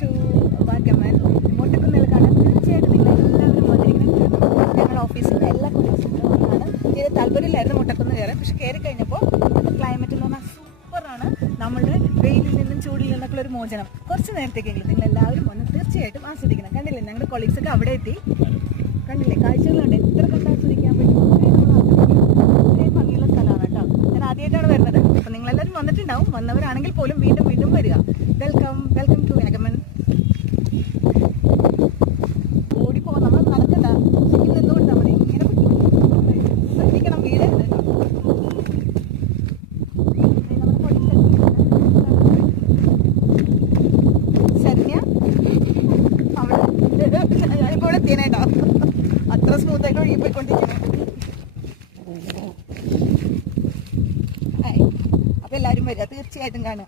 To Vagamon. മുട്ടക്കുന്നിൽ കാണാൻ തീർച്ചയായിട്ടും നിങ്ങൾ എല്ലാവരും വന്നിരിക്കണം. ഞങ്ങളുടെ ഓഫീസിൽ നിന്ന് എല്ലാ കൊല്ലീഗ്സുമാണ്. തീരെ താല്പര്യമില്ലായിരുന്നു മുട്ടക്കുന്ന് കയറാൻ. പക്ഷെ കയറി കഴിഞ്ഞപ്പോൾ ക്ലൈമറ്റ് എന്ന് പറഞ്ഞാൽ സൂപ്പറാണ്. നമ്മളുടെ വെയിലിൽ നിന്നും ചൂടിൽ നിന്നൊക്കെ ഒരു മോചനം കുറച്ച് നേരത്തേക്കെങ്കിലും നിങ്ങൾ എല്ലാവരും വന്ന് തീർച്ചയായിട്ടും ആസ്വദിക്കണം. കണ്ടില്ലേ ഞങ്ങളുടെ കൊളീഗ്സൊക്കെ അവിടെ എത്തി. കണ്ടില്ലേ കാഴ്ചകളുണ്ട്. എത്ര കണ്ട് ആസ്വദിക്കാൻ പറ്റും. ഇത്രയും ഭംഗിയുള്ള സ്ഥലമാണ് കേട്ടോ. ഞാൻ ആദ്യമായിട്ടാണ് വരുന്നത്. അപ്പം നിങ്ങളെല്ലാവരും വന്നിട്ടുണ്ടാവും. വന്നവരാണെങ്കിൽ പോലും വീണ്ടും വീണ്ടും വരിക. Welcome welcome to Vagamon. ഓടിപ്പോകാം, നമ്മൾ നടക്കണ്ട. ശരിക്കും നിന്നുകൊടുത്താൽ മതി. ഇങ്ങനെ ശ്രദ്ധിക്കണം, വീട് ശരണ്യ അവിടെ ഞാനിപ്പോൾ ഇവിടെ എത്തിയേനേട്ടോ. അത്ര സ്മൂത്തായിട്ട് ഒഴുകിപ്പോയിക്കൊണ്ടിരിക്കുന്നത്. അപ്പം എല്ലാവരും വരിക, തീർച്ചയായിട്ടും കാണുക.